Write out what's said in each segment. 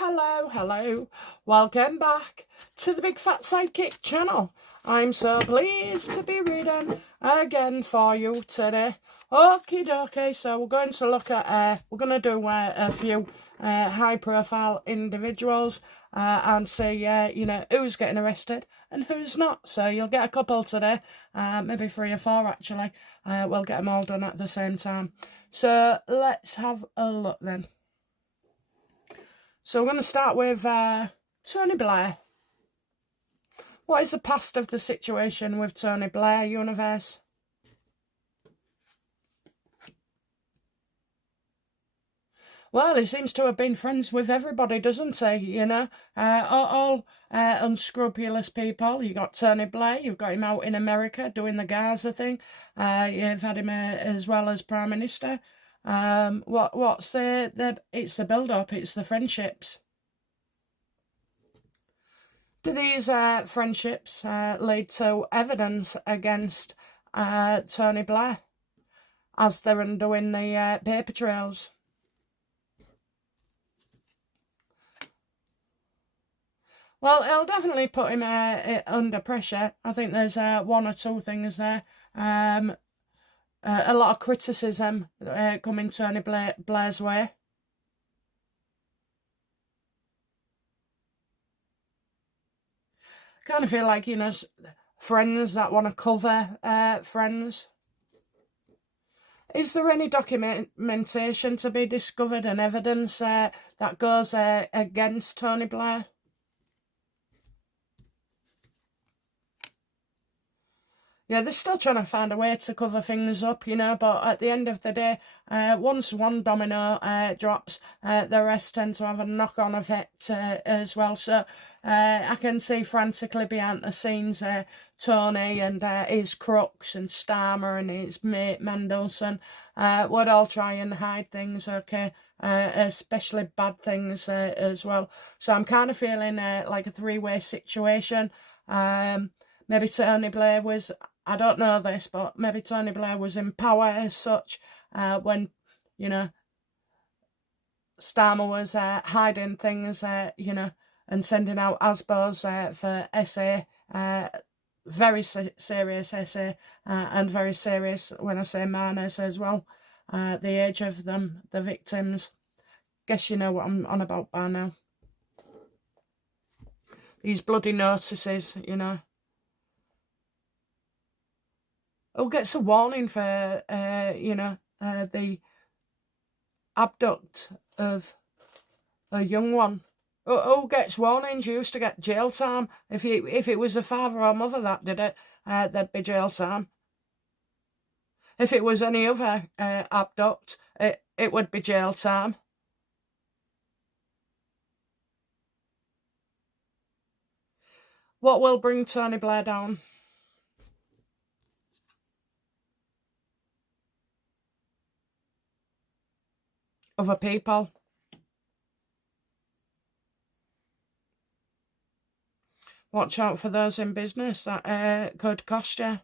Hello. Welcome back to the Big Fat Sidekick channel. I'm so pleased to be reading again for you today. Okie dokie, so we're going to look at, we're going to do a few high profile individuals and see, who's getting arrested and who's not. So you'll get a couple today, maybe 3 or 4 actually. We'll get them all done at the same time. So let's have a look then. So we're going to start with Cherie Blair. What is the past of the situation with Cherie Blair, universe? Well, he seems to have been friends with everybody, doesn't he? You know, all unscrupulous people. You got Cherie Blair, you've got him out in America doing the Gaza thing. You've had him as well as Prime Minister. What's it's the build-up, it's the friendships. Do these friendships lead to evidence against Cherie Blair as they're undoing the paper trails? Well, it'll definitely put him under pressure. I think there's 1 or 2 things there. A lot of criticism coming Cherie Blair's way. Kind of feel like, you know, friends that want to cover friends. Is there any documentation to be discovered and evidence that goes against Cherie Blair? Yeah, they're still trying to find a way to cover things up, you know, but at the end of the day, once one domino drops, the rest tend to have a knock-on effect as well. So I can see frantically behind the scenes Tony and his crooks and Starmer and his mate Mendelsohn would all try and hide things, okay, especially bad things as well. So I'm kind of feeling like a 3-way situation. Maybe Cherie Blair was... I don't know this, but maybe Cherie Blair was in power as such when, you know, Starmer was hiding things, you know, and sending out ASBOs for SA, very serious SA, and very serious when I say minors as well, the age of them, the victims. Guess you know what I'm on about by now. These bloody notices, you know. Who gets a warning for, the abduct of a young one? Who gets warnings? You used to get jail time. If it was a father or mother that did it, there'd be jail time. If it was any other abduct, it would be jail time. What will bring Cherie Blair down? Other people. Watch out for those in business. That could cost you.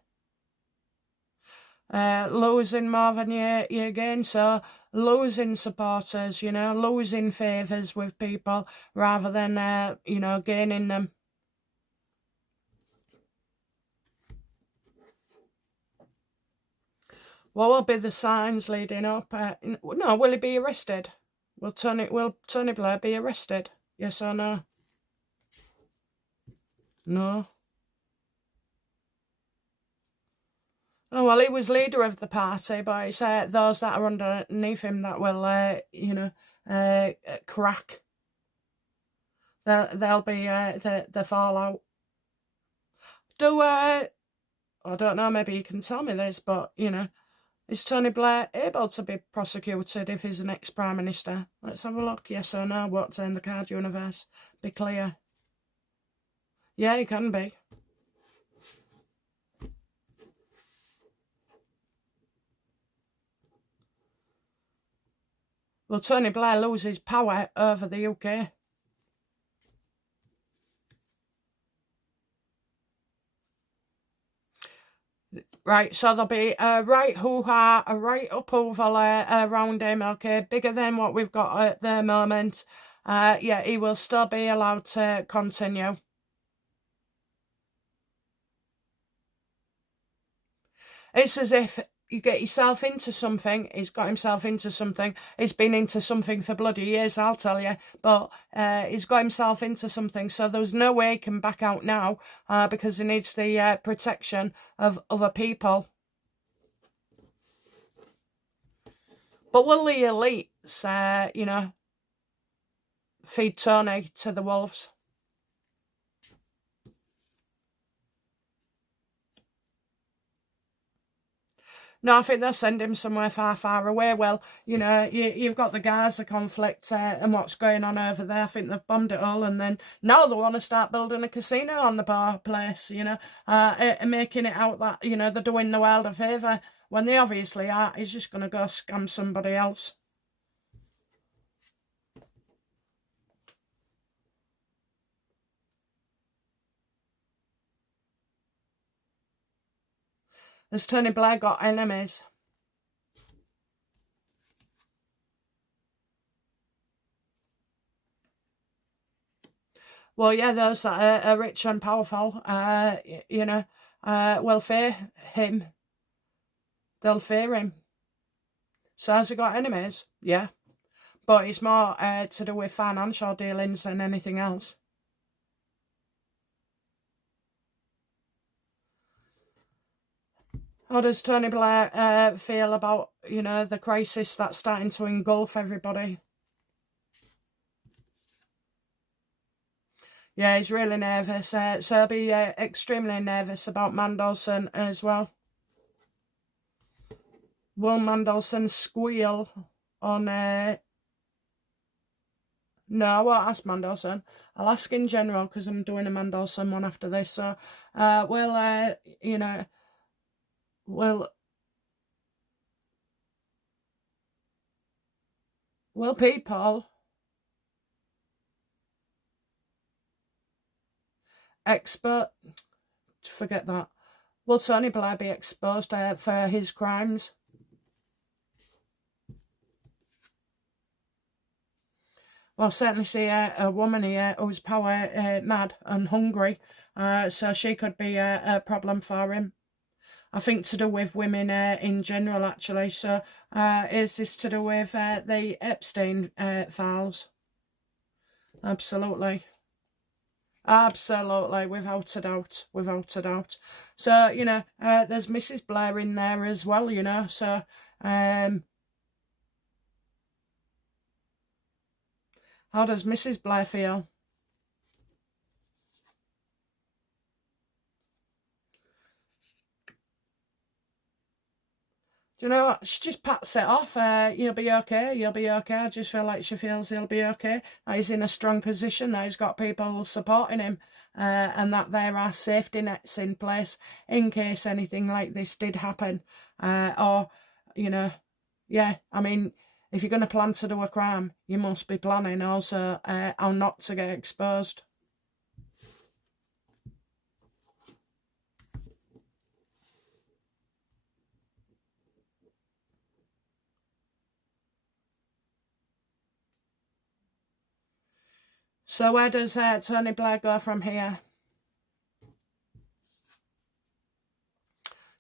Losing more than you gain. So losing supporters, you know, losing favours with people rather than, gaining them. What will be the signs leading up? No, will he be arrested? Will Cherie Blair be arrested? Yes or no? No. Oh, well, he was leader of the party, but it's those that are underneath him that will, crack. There'll be the fallout. I don't know, maybe you can tell me this, but, you know, is Cherie Blair able to be prosecuted if he's an ex-Prime Minister? Let's have a look. Yes or no? What's in the card universe? Be clear. Yeah, he can be. Will Cherie Blair lose his power over the UK? Right, so there'll be a right hoo-ha, a right approval around him, okay, bigger than what we've got at the moment. yeah, he will still be allowed to continue. It's as if you get yourself into something, he's got himself into something, he's been into something for bloody years, I'll tell you, but he's got himself into something, so there's no way he can back out now, because he needs the protection of other people. But will the elites, you know, feed Tony to the wolves? No, I think they'll send him somewhere far, far away. Well, you know, you've got the Gaza conflict and what's going on over there. I think they've bombed it all, and then now they want to start building a casino on the bar place, you know, and making it out that, you know, they're doing the world a favour when they obviously are. He's just going to go scam somebody else. Has Tony Blair got enemies? Well, yeah, those that are rich and powerful, you know, will fear him. They'll fear him. So has he got enemies? Yeah. But it's more to do with financial dealings than anything else. How does Tony Blair feel about, you know, the crisis that's starting to engulf everybody? Yeah, he's really nervous. So he'll be extremely nervous about Mandelson as well. Will Mandelson squeal on... No, I won't ask Mandelson. I'll ask in general because I'm doing a Mandelson one after this. So, you know... Will people forget that. Will Tony Blair be exposed for his crimes? Well, certainly see a woman here who's power mad and hungry, so she could be a problem for him. I think to do with women in general, actually. So is this to do with the Epstein files? Absolutely. Absolutely, without a doubt, without a doubt. So, you know, there's Mrs. Blair in there as well, you know, so... how does Mrs. Blair feel? Do you know what? She just pats it off. You'll be okay. You'll be okay. I just feel like she feels he'll be okay. He's in a strong position. That he's got people supporting him, and that there are safety nets in place in case anything like this did happen. Or, you know, yeah. I mean, if you're going to plan to do a crime, you must be planning also how not to get exposed. So where does Tony Blair go from here?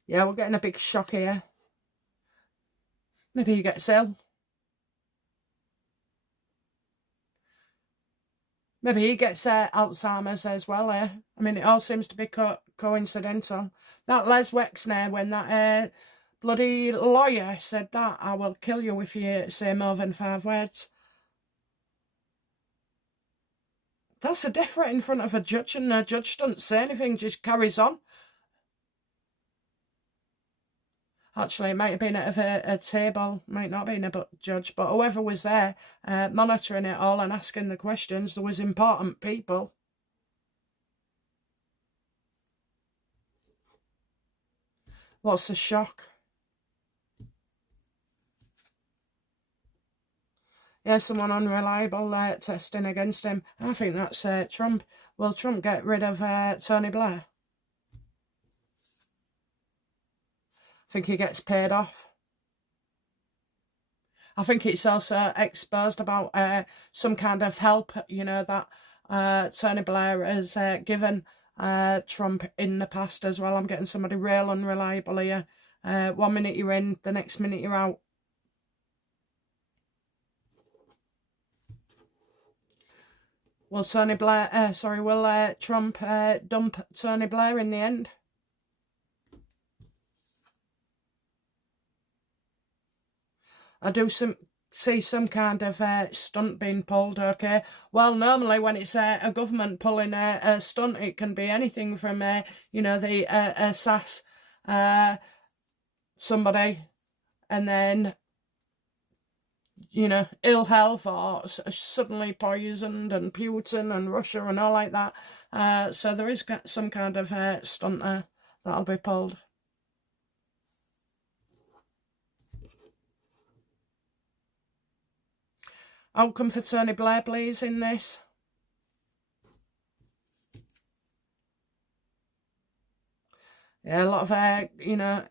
Yeah, we're getting a big shock here. Maybe he gets ill. Maybe he gets Alzheimer's as well. I mean, it all seems to be coincidental. That Les Wexner, when that bloody lawyer said that, I will kill you if you say more than 5 words. That's a different in front of a judge, and the judge doesn't say anything, just carries on. Actually, it might have been at a table, might not have been a judge, but whoever was there monitoring it all and asking the questions, there was important people. What's the shock? Yeah, someone unreliable testing against him. I think that's Trump. Will Trump get rid of Tony Blair? I think he gets paid off. I think it's also exposed about some kind of help, you know, that Tony Blair has given Trump in the past as well. I'm getting somebody real unreliable here. 1 minute you're in, the next minute you're out. Will Tony Blair, will Trump dump Tony Blair in the end? I do see some kind of stunt being pulled, okay? Well, normally when it's a government pulling a stunt, it can be anything from, you know, the SAS somebody, and then, you know, ill health or suddenly poisoned, and Putin and Russia and all like that. So there is some kind of stunt there that'll be pulled. Outcome for Tony Blair, please, in this. Yeah, a lot of, you know,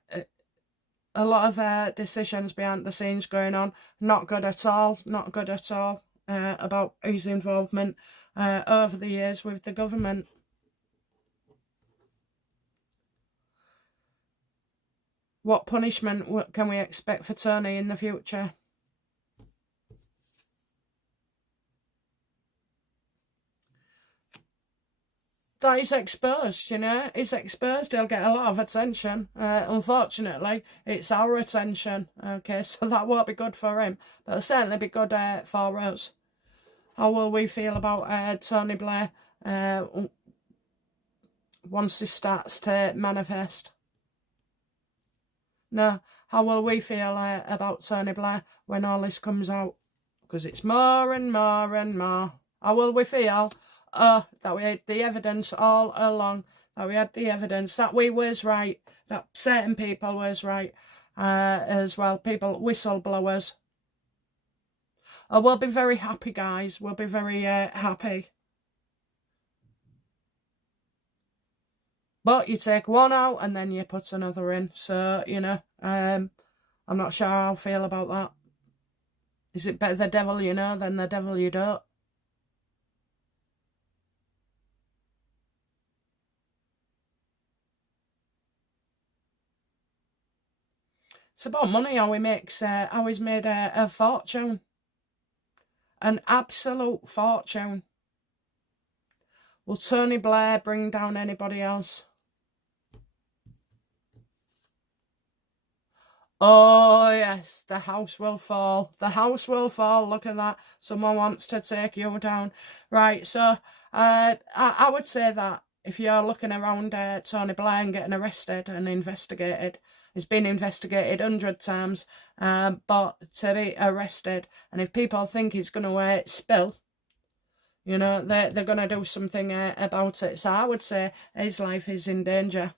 a lot of decisions behind the scenes going on. Not good at all. Not good at all about his involvement over the years with the government. What punishment can we expect for Tony in the future? That is exposed, you know. He's exposed, he'll get a lot of attention. Unfortunately, it's our attention, okay, so that won't be good for him. But it'll certainly be good for us. How will we feel about Tony Blair once he starts to manifest? No, how will we feel about Tony Blair when all this comes out? Because it's more and more and more. How will we feel? That we had the evidence all along, that we had the evidence, that we was right, that certain people was right as well, people, whistleblowers. We'll be very happy, guys, we'll be very happy. But you take one out and then you put another in, so, you know, I'm not sure how I feel about that. Is it better the devil you know than the devil you don't? It's about money, how he's made a fortune. An absolute fortune. Will Tony Blair bring down anybody else? Oh, yes, the house will fall. The house will fall. Look at that. Someone wants to take you down. Right, so I would say that if you're looking around Tony Blair and getting arrested and investigated, he's been investigated 100 times, but to be arrested, and if people think he's going to spill, you know, they're going to do something about it. So I would say his life is in danger.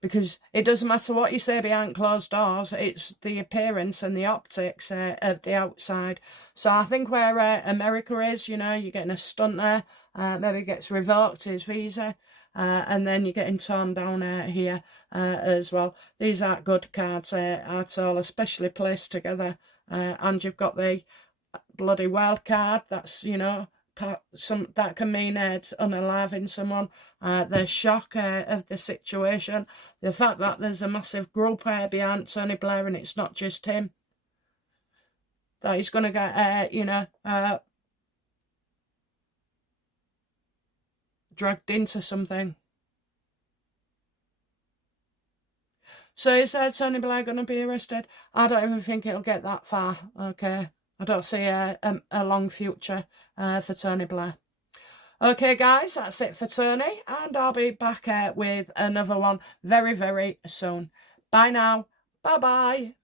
Because it doesn't matter what you say behind closed doors, it's the appearance and the optics of the outside. So I think where America is, you know, you're getting a stunt there, maybe gets revoked his visa, and then you're getting torn down here as well. These aren't good cards at all, especially placed together. And you've got the bloody wild card, that's, you know, that can mean it's unaliving someone. The shock of the situation, the fact that there's a massive group behind Tony Blair and it's not just him, that he's going to get, you know, dragged into something. So is Tony Blair going to be arrested? I don't even think it'll get that far, okay? I don't see a long future for Tony Blair. Okay, guys, that's it for Tony, and I'll be back with another one very, very soon. Bye now. Bye-bye.